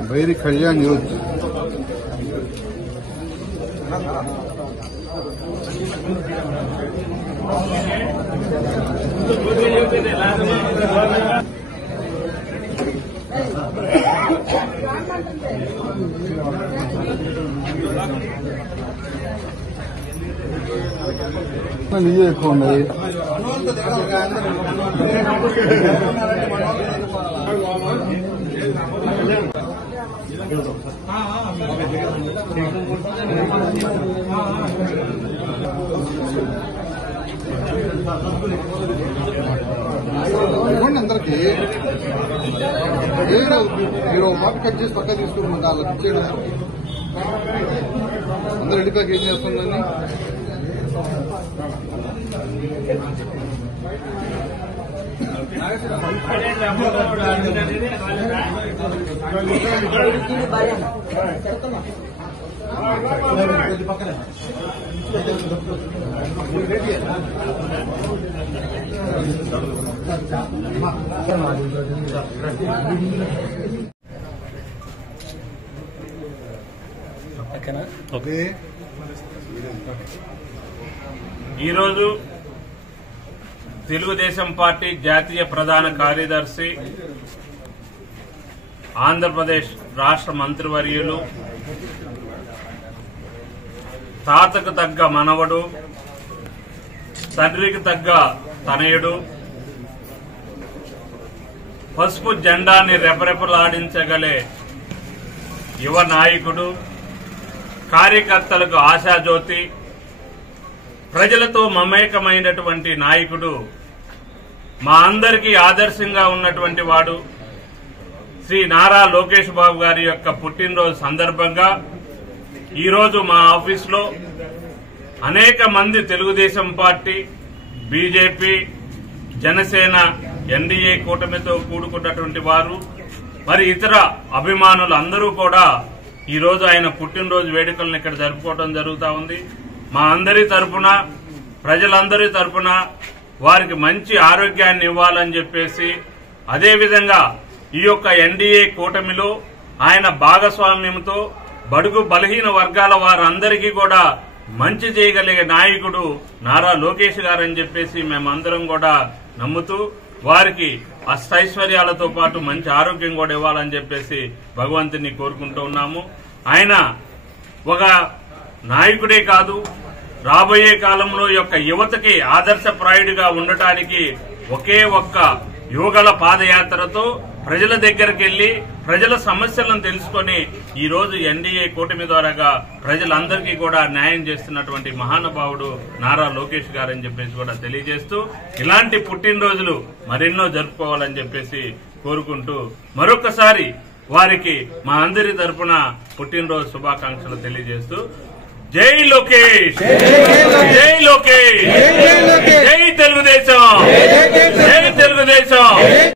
Very Kalyan Youth. ये कौन है? अंदर के बात कट చేసి పక్క తీసుకుని ఉండాలి అందరూ వెళ్ళిపోయాక ఏం చేస్తుందని ఈరోజు తెలుగుదేశం పార్టీ జాతీయ ప్రధాన కార్యదర్శి ఆంధ్రప్రదేశ్ రాష్ట్ర మంత్రివర్యులు తాతకు తగ్గ మనవడు తండ్రికి తగ్గ తనయుడు పసుపు జెండాని రెపరెపలాడించగలే యువ నాయకుడు కార్యకర్తలకు ఆశాజ్యోతి ప్రజలతో మమేకమైనటువంటి నాయకుడు మా అందరికీ ఆదర్శంగా ఉన్నటువంటి వాడు శ్రీ నారా లోకేష్ బాబు గారి యొక్క పుట్టినరోజు సందర్భంగా ఈరోజు మా ఆఫీసులో అనేక మంది Telugu Desam party BJP Janasena NDA కూటమితో కూడుకున్నటువంటి వారు మరి ఇతర అభిమానులు అందరూ కూడా ఈరోజు ఆయన పుట్టినరోజు వేడుకలను ఇక్కడ జరుపుకోవడం జరుగుతూ ఉంది. మా అందరి తరపున ప్రజలందరి తరపున వారికి మంచి ఆరోగ్యాన్ని ఇవ్వాలని చెప్పేసి అదేవిధంగా ఈ యొక్క ఎన్డీఏ కూటమిలో ఆయన భాగస్వామ్యంతో బడుగు బలహీన వర్గాల వారందరికీ కూడా మంచి చేయగలిగే నాయకుడు నారా లోకేష్ గారని చెప్పేసి మేమందరం కూడా నమ్ముతూ వారికి అష్టైశ్వర్యాలతో పాటు మంచి ఆరోగ్యం కూడా ఇవ్వాలని చెప్పేసి భగవంతుని కోరుకుంటూ ఉన్నాము. ఆయన ఒక నాయకుడే కాదు, రాబోయే కాలంలో యొక్క యువతకి ఆదర్శప్రాయుడిగా ఉండటానికి ఒకే ఒక్క యువగల పాదయాత్రతో ప్రజల దగ్గరికి వెళ్లి ప్రజల సమస్యలను తెలుసుకుని ఈ రోజు ఎన్డీఏ కూటమి ద్వారాగా ప్రజలందరికీ కూడా న్యాయం చేస్తున్నటువంటి మహానుభావుడు నారా లోకేష్ గారని చెప్పేసి కూడా తెలియజేస్తూ ఇలాంటి పుట్టినరోజులు మరెన్నో జరుపుకోవాలని చెప్పేసి కోరుకుంటూ మరొకసారి వారికి మా అందరి తరపున పుట్టినరోజు శుభాకాంక్షలు తెలియజేస్తూ జై లోకేష్.